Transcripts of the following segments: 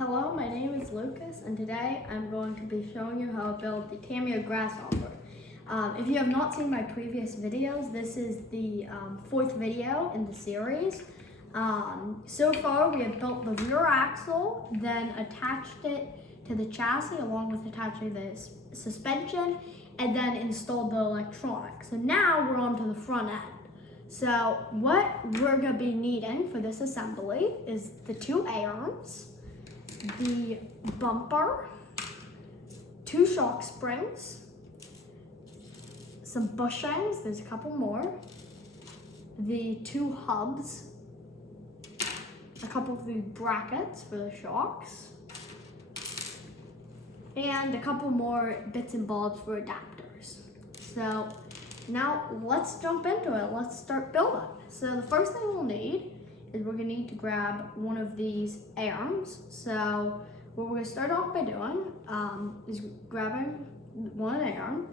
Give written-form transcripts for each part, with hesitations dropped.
Hello, my name is Lucas, and today I'm going to be showing you how to build the Tamiya Grasshopper. If you have not seen my previous videos, this is the fourth video in the series. So far, we have built the rear axle, then attached it to the chassis along with attaching the suspension, and then installed the electronics. So now we're on to the front end. So what we're going to be needing for this assembly is the two A-arms, the bumper, two shock springs, some bushings, there's a couple more, the two hubs, a couple of the brackets for the shocks, and a couple more bits and bobs for adapters. So now let's jump into it. Let's start building. So the first thing we'll need is we're gonna need to grab one of these A-arms. So what we're gonna start off by doing is grabbing one A-arm,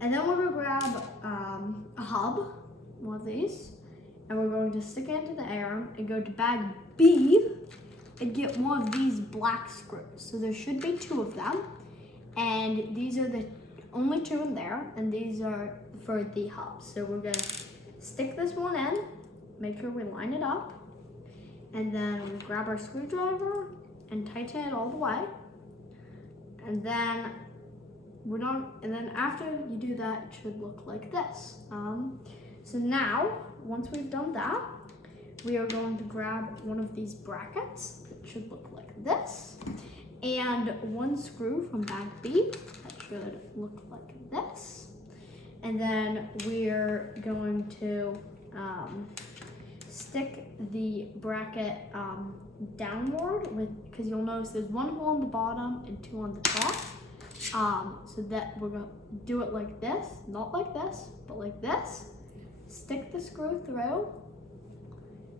and then we're gonna grab a hub, one of these, and we're going to stick it into the A-arm and go to bag B and get one of these black screws. So there should be two of them, and these are the only two in there, and these are for the hubs. So we're gonna stick this one in, make sure we line it up, and then we grab our screwdriver and tighten it all the way. And then after you do that, it should look like this. So now, once we've done that, we are going to grab one of these brackets that should look like this, and one screw from bag B that should look like this. And then we're going to stick the bracket downward, because you'll notice there's one hole on the bottom and two on the top. So that we're going to do it like this, not like this, but like this. Stick the screw through,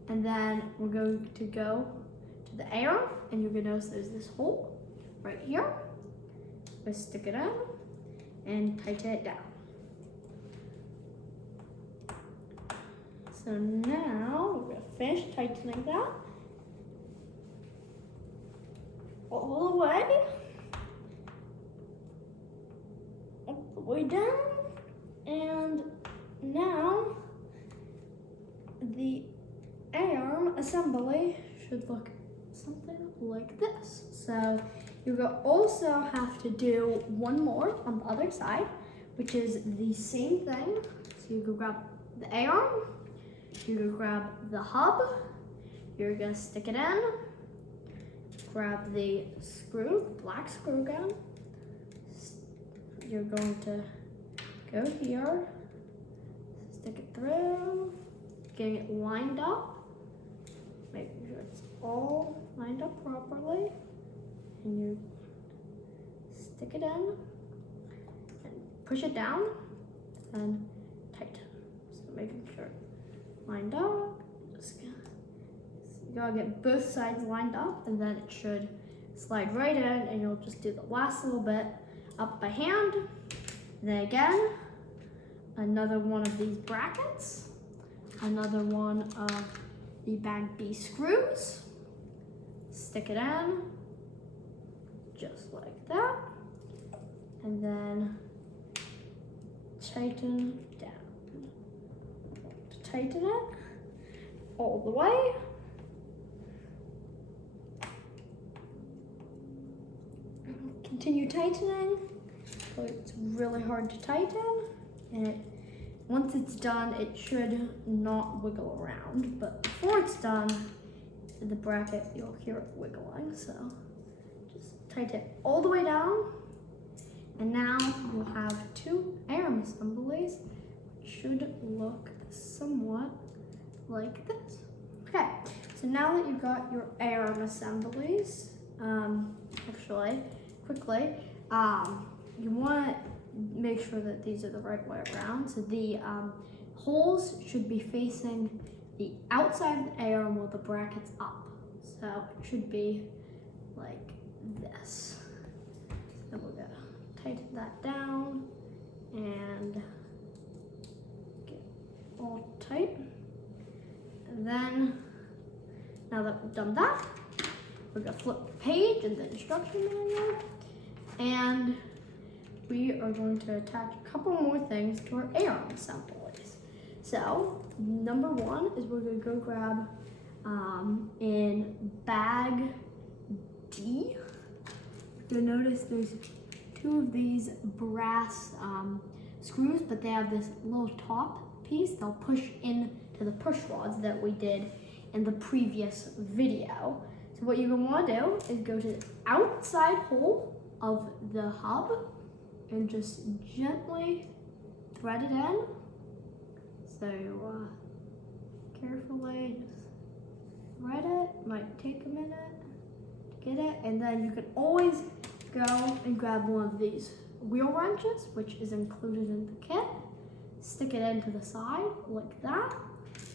and then we're going to go to the A-arm, and you're going to notice there's this hole right here. We stick it in and tighten it down. So now we're going to finish tightening that all the way down, and now the A-arm assembly should look something like this. So you're going to also have to do one more on the other side, which is the same thing. So you go grab the A-arm, you're going to grab the hub, you're going to stick it in, grab the screw, the black screw gun, you're going to go here, stick it through, getting it lined up, making sure it's all lined up properly, and you stick it in and push it down and tighten. So making sure it's lined up, you gotta get both sides lined up, and then it should slide right in, and you'll just do the last little bit up by hand. And then again, another one of these brackets, another one of the bag B screws, stick it in, just like that, and then tighten down. Tighten it all the way. Continue tightening. It's really hard to tighten, and once it's done, it should not wiggle around, but before it's done, the bracket, you'll hear it wiggling. So just tighten it all the way down, and now you'll have two A-arm assemblies, which should look somewhat like this. Okay, so now that you've got your A-arm assemblies, quickly, you want to make sure that these are the right way around. So the holes should be facing the outside of the A-arm with the brackets up. So it should be like this. So we're going to tighten that down and get all tight. And then, now that we've done that, we're gonna flip the page and the instruction manual, and we are going to attach a couple more things to our arm assemblies. So, number one is we're gonna go grab in bag D. You'll notice there's two of these brass screws, but they have this little top piece. They'll push into the push rods that we did in the previous video. So what you're gonna wanna do is go to the outside hole of the hub and just gently thread it in. So carefully just thread it. Might take a minute to get it, and then you can always go and grab one of these wheel wrenches, which is included in the kit. Stick it into the side like that,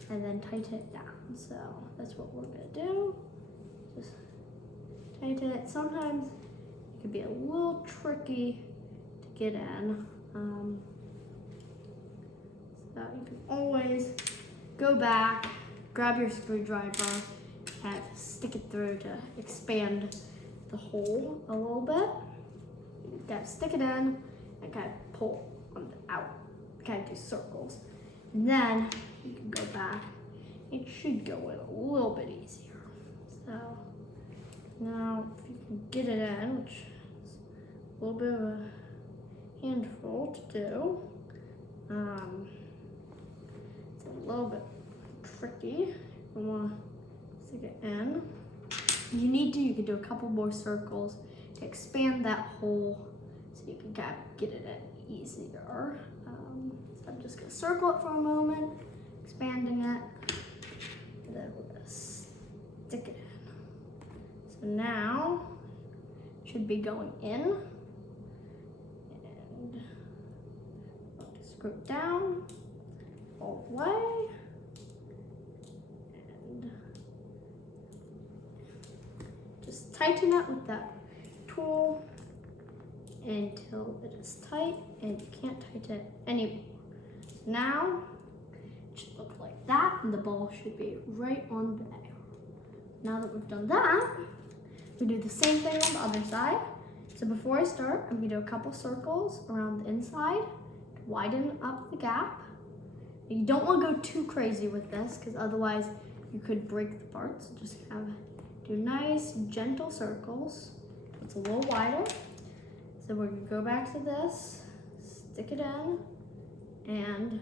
and then tighten it down. So that's what we're gonna do. Just tighten it. Sometimes it can be a little tricky to get in. So you can always go back, grab your screwdriver, and stick it through to expand the hole a little bit. You gotta stick it in and kind of pull on the out, kind of do circles. And then you can go back. It should go in a little bit easier. So now if you can get it in, which is a little bit of a handful to do. It's a little bit tricky. You want to stick it in. If you need to, you can do a couple more circles to expand that hole so you can kind of get it in easier. So I'm just going to circle it for a moment, expanding it, and then we're going to stick it in. So now it should be going in. And I'll just screw it down all the way. And just tighten it with that tool until it is tight, and you can't tighten it anymore. Now it should look like that, and the ball should be right on there. Now that we've done that, we do the same thing on the other side. So before I start, I'm gonna do a couple circles around the inside to widen up the gap. You don't want to go too crazy with this, because otherwise you could break the parts. Just do nice, gentle circles. It's a little wider. So we're gonna go back to this, stick it in, and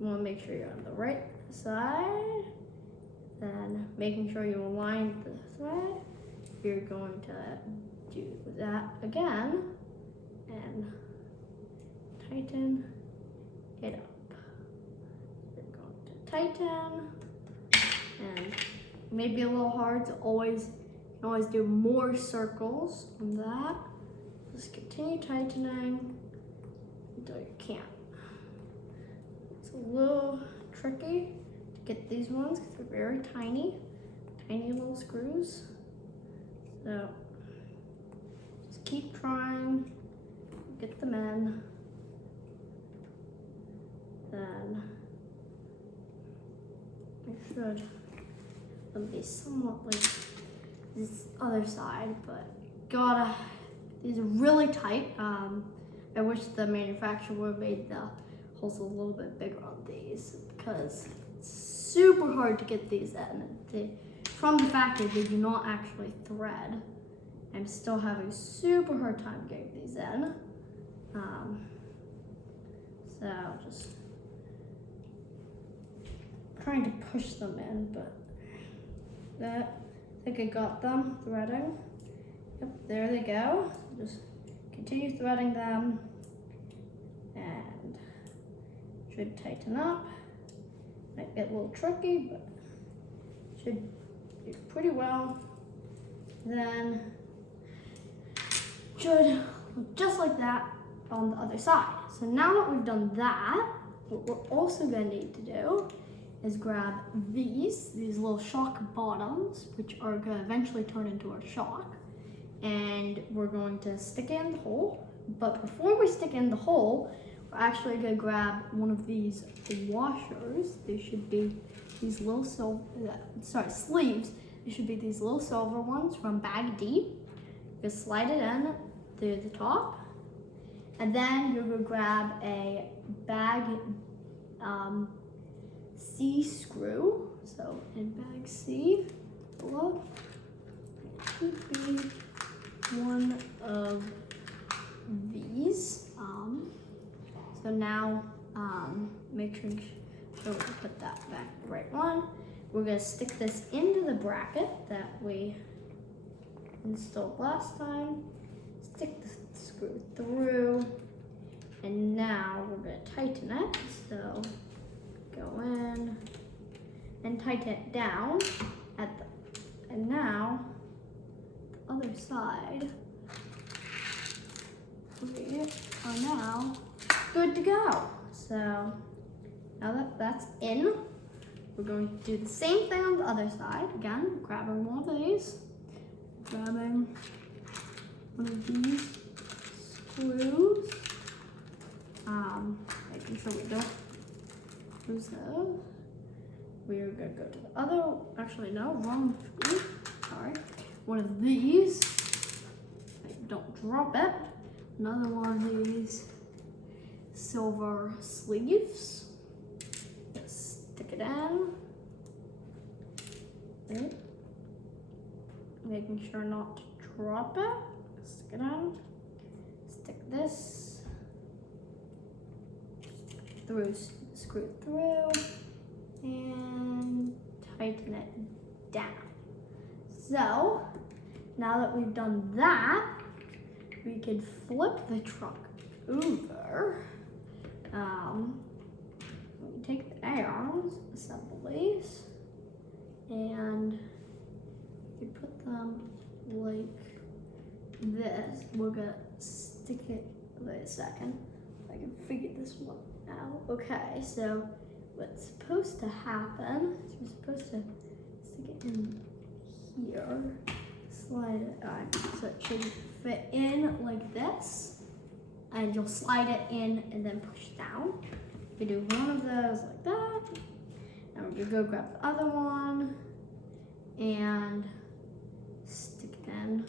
you want to make sure you're on the right side. Then making sure you align the thread. You're going to do that again and tighten it up. You're going to tighten, and maybe a little hard to always do more circles on that. Just continue tightening until you can't. It's a little tricky to get these ones because they're very tiny little screws. So just keep trying, get them in. Then I should be somewhat like this other side, but these are really tight. I wish the manufacturer would have made the holes a little bit bigger on these, because it's super hard to get these in. From the factory, they do not actually thread. I'm still having super hard time getting these in. So just trying to push them in, but I think I got them threading. Yep, there they go. Just continue threading them and should tighten up. Might get a little tricky, but should do pretty well. Then should look just like that on the other side. So now that we've done that, what we're also gonna need to do is grab these little shock bottoms, which are gonna eventually turn into a shock. And we're going to stick it in the hole. But before we stick in the hole, we're actually gonna grab one of these washers. They should be these little sleeves. It should be these little silver ones from bag D. Just slide it in through the top. And then you're gonna grab a bag C screw. So in bag C, below, it should be one of these. So now make sure to put that back the right one. We're gonna stick this into the bracket that we installed last time. Stick the screw through, and now we're gonna tighten it. So go in and tighten it down and now the other side. We are now good to go. So now that that's in, we're going to do the same thing on the other side. Again, grabbing one of these, grabbing one of these screws, making sure we don't lose those. We are gonna go to the other, actually no, wrong screw, sorry. One of these, don't drop it. Another one of these silver sleeves. Just stick it in. Okay. Making sure not to drop it. Stick it in. Stick this through, screw through, and tighten it down. So now that we've done that, we can flip the truck over. We take the arms assemblies and you put them like this. We're gonna stick it, wait a second, I can figure this one out. Okay, so what's supposed to happen is you're supposed to stick it in here, slide it on, so it should fit in like this, and you'll slide it in and then push down. You do one of those like that, and we're gonna go grab the other one and stick it in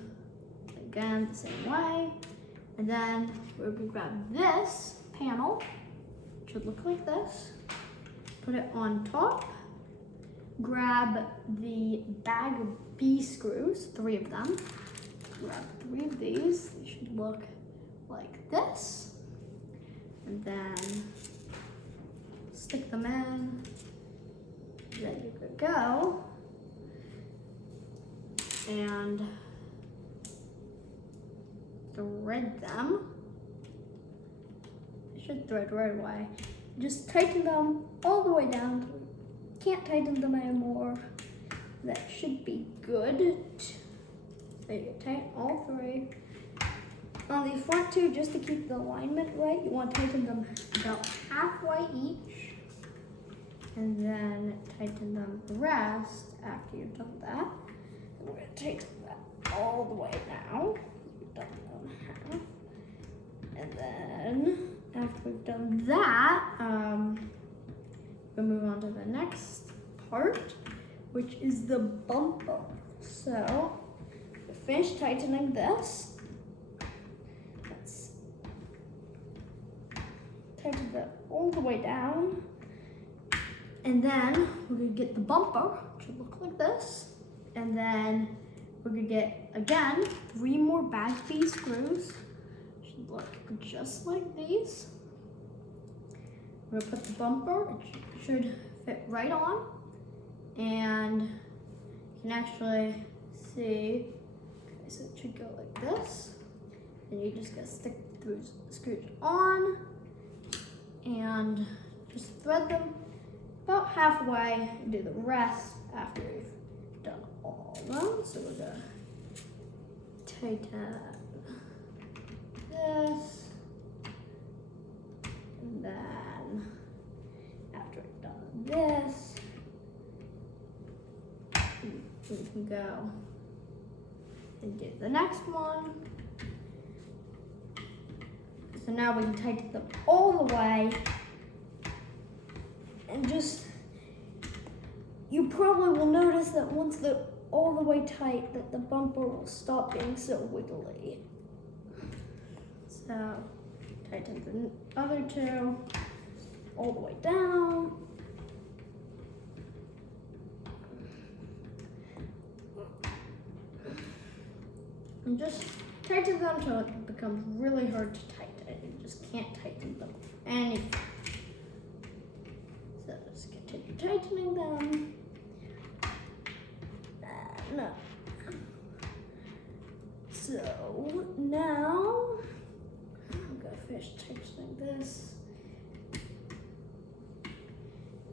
again the same way, and then we're gonna grab this panel, which should look like this, put it on top, grab the bag of B screws, 3 of them. Grab 3 of these, they should look like this. And then stick them in, then you could go. And thread them. They should thread right away. Just tighten them all the way down. Can't tighten them anymore. That should be good. So you tighten all 3. On the front 2, just to keep the alignment right, you want to tighten them about halfway each. And then tighten them the rest after you've done that. And we're going to tighten that all the way down. We've done them half. And then after we've done that, we'll move on to the next part, which is the bumper. So, we finished tightening this. Let's tighten that all the way down. And then we're gonna get the bumper, which will look like this. And then we're gonna get, again, 3 more bag B screws. Should look just like these. We're gonna put the bumper, it should fit right on. And you can actually see, okay, so it should go like this. And you just gotta stick through the screws on and just thread them about halfway and do the rest after we've done all of them. So we're gonna tighten this, and then after we've done this, we can go and do the next one. So now we can tighten them all the way, and just, you probably will notice that once the all the way tight that the bumper will stop being so wiggly. So tighten the other two all the way down. And just tighten them until it becomes really hard to tighten. You just can't tighten them any. So just continue tightening them. No. So now I'm gonna finish tightening this.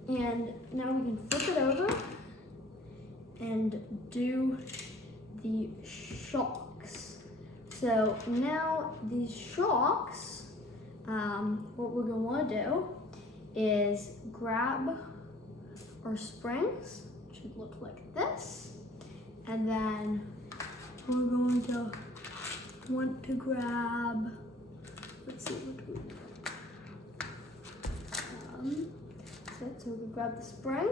And now we can flip it over and do the shocks. So now these shocks, what we're gonna wanna do is grab our springs, which should look like this. And then we're going to want to grab, let's see what we so we can grab the spring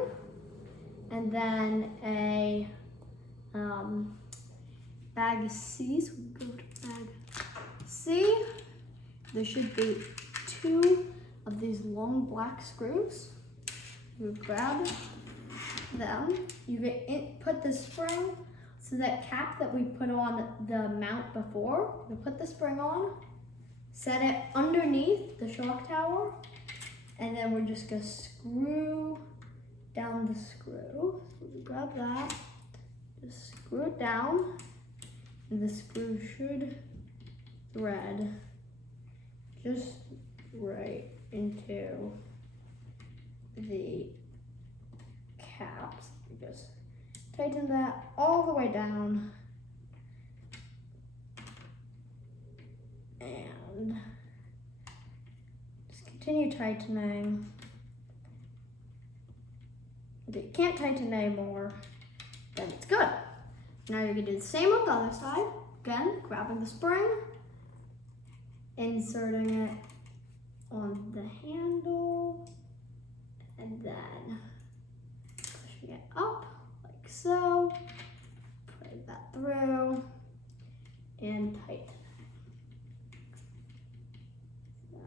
and then a bag of C. So we go to bag C. There should be 2 of these long black screws. You grab them. You put the spring, so that cap that we put on the mount before, you put the spring on, set it underneath the shock tower, and then we're just gonna screw down the screw. So we grab that, just screw it down, and the screw should thread just right into the caps. You just tighten that all the way down and just continue tightening. If you can't tighten anymore, then it's good. Now you're gonna do the same on the other side. Again, grabbing the spring, inserting it on the handle, and then pushing it up like so, putting that through, and tighten. So,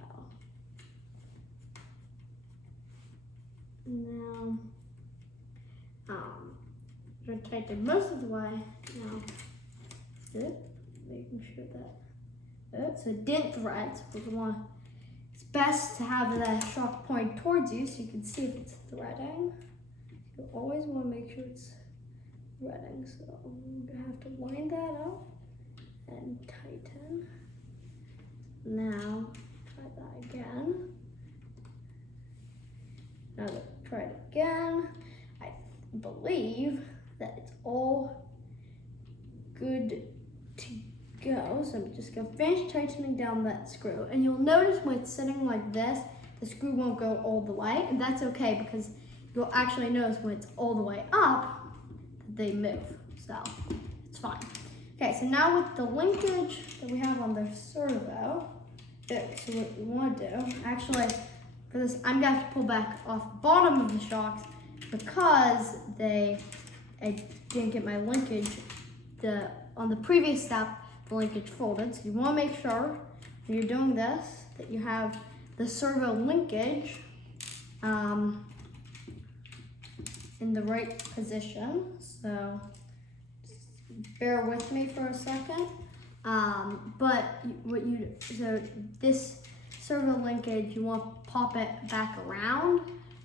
now, I'm going to tighten most of the way. Now, making sure that, so it didn't thread, so we're going to, it's best to have the shock point towards you so you can see if it's threading. You always want to make sure it's threading, so I'm going to have to line that up and tighten. Now, try that again. Now let's try it again. I believe that it's all good to go. So I'm just gonna finish tightening down that screw. And you'll notice when it's sitting like this, the screw won't go all the way. And that's okay because you'll actually notice when it's all the way up, that they move. So it's fine. Okay, so now with the linkage that we have on the servo, so what we want to do, actually, for this, I'm going to have to pull back off the bottom of the shocks because I didn't get my linkage. On the previous step, the linkage folded. So you want to make sure when you're doing this that you have the servo linkage in the right position. So just bear with me for a second. So this servo linkage, you want to pop it back around.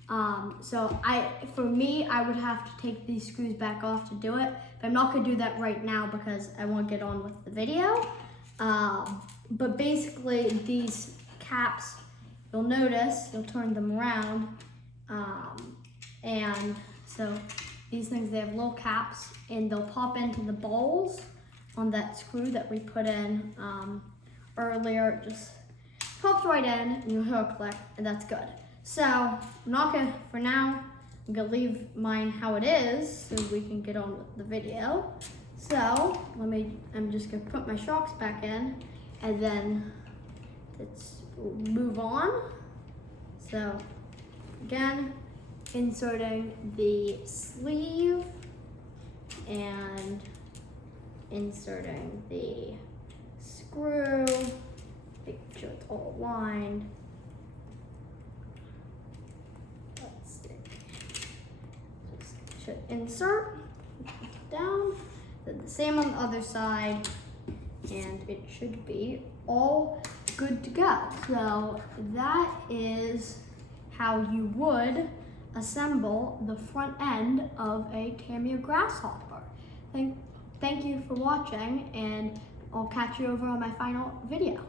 For me, I would have to take these screws back off to do it. But I'm not gonna do that right now because I want to get on with the video. But basically these caps, you'll notice, you'll turn them around. And so these things, they have little caps and they'll pop into the bowls on that screw that we put in earlier. It just pops right in and you hook click and that's good. So I'm not gonna, for now, I'm gonna leave mine how it is so we can get on with the video. So I'm just gonna put my shocks back in and then let's move on. So again, inserting the sleeve and inserting the screw, making sure it's all aligned. Let's see. Just should insert down, then the same on the other side, and it should be all good to go. So that is how you would assemble the front end of a Tamiya Grasshopper. Thank you for watching, and I'll catch you over on my final video.